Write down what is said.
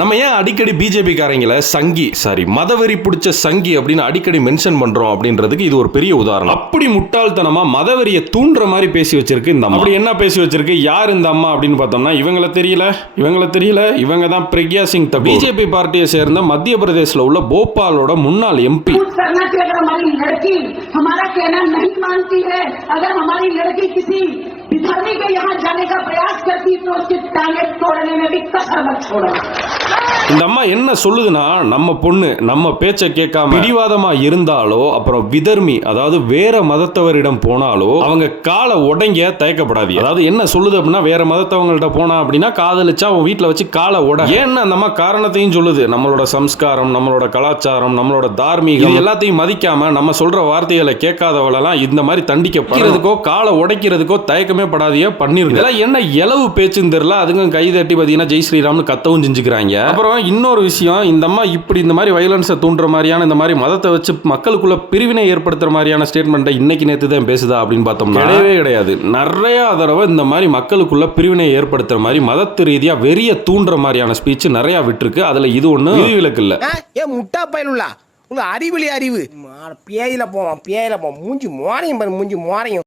நம்ம ஏன் அடிக்கடி பிஜேபி காரங்களை சங்கி மதவெறி பிடிச்ச சங்கி அப்படின்னு அடிக்கடி மென்ஷன் பண்றோம் அப்படின்றதுக்கு இது ஒரு பெரிய உதாரணம். அப்படி முட்டாள்தனமா மதவெறியை தூண்டுற மாதிரி பேசி வச்சிருக்கு இந்த அம்மா. அப்படி என்ன பேசி வச்சிருக்கு? யார் இந்த அம்மா அப்படின்னு பார்த்தோம்னா இவங்கள தெரியல இவங்க தான் பிரக்யா சிங் தக்கூர், பிஜேபி பார்ட்டியை சேர்ந்த மத்திய பிரதேசல உள்ள போபாலோட முன்னாள் எம்பி. धर्मी के यहाँ जाने का प्रयास करती तो उसकी टांगे तोड़ने में भी कसर मत छोड़ो. இந்த அம்மா என்ன சொல்லுதுன்னா, நம்ம பொண்ணு நம்ம பேச்சை கேட்காம பிடிவாதமா இருந்தாலோ, அப்புறம் விதர்மி அதாவது வேற மதத்தவரிடம் போனாலோ அவங்க காலை உடைங்க தயக்கப்படாது. அதாவது என்ன சொல்லுது அப்படின்னா, வேற மதத்தவங்கள்ட்ட போனா அப்படின்னா காதலிச்சா அவன் வீட்டில் வச்சு காலை உட. ஏன்னா அந்த அம்மா காரணத்தையும் சொல்லுது. நம்மளோட சம்ஸ்காரம், நம்மளோட கலாச்சாரம், நம்மளோட தார்மீகம் எல்லாத்தையும் மதிக்காம நம்ம சொல்ற வார்த்தைகளை கேட்காதவளெல்லாம் இந்த மாதிரி தண்டிக்கிறதுக்கோ காலை உடைக்கிறதுக்கோ தயக்கமே படாதியே பண்ணிருக்கு. இதெல்லாம் என்ன இலவு பேச்சுன்னு தெரியல. அதுக்கும் கை தட்டி பார்த்தீங்கன்னா ஜெய் ஸ்ரீராம்னு கத்தவும் செஞ்சுக்கிறாங்க. அப்புறம் இன்னொரு விஷயம், இந்த அம்மா இப்படி இந்த மாதிரி வயலன்ஸை தூண்டுற மாதிரியான இந்த மாதிரி மதத்தை வச்சு மக்களுக்குள்ள பிரிவினை ஏற்படுத்துற மாதிரியான ஸ்டேட்மெண்ட்டை இன்னைக்கு நேற்று தான் பேசுதா அப்படின்னு பார்த்தோம்னா கிடையாது. நிறைய தடவை இந்த மாதிரி மக்களுக்குள்ள பிரிவினை ஏற்படுத்துற மாதிரி மதத்து ரீதியா வெறிய தூண்டுற மாதிரியான ஸ்பீச் நிறைய விட்டுருக்கு. அதுல இது ஒண்ணு விதிவிலக்கு இல்ல. ஏன் முட்டா பயனுள்ளா உங்க அறிவிலி அறிவு பேயில போவான் மூஞ்சி மோரையும் மூஞ்சி மோரையும்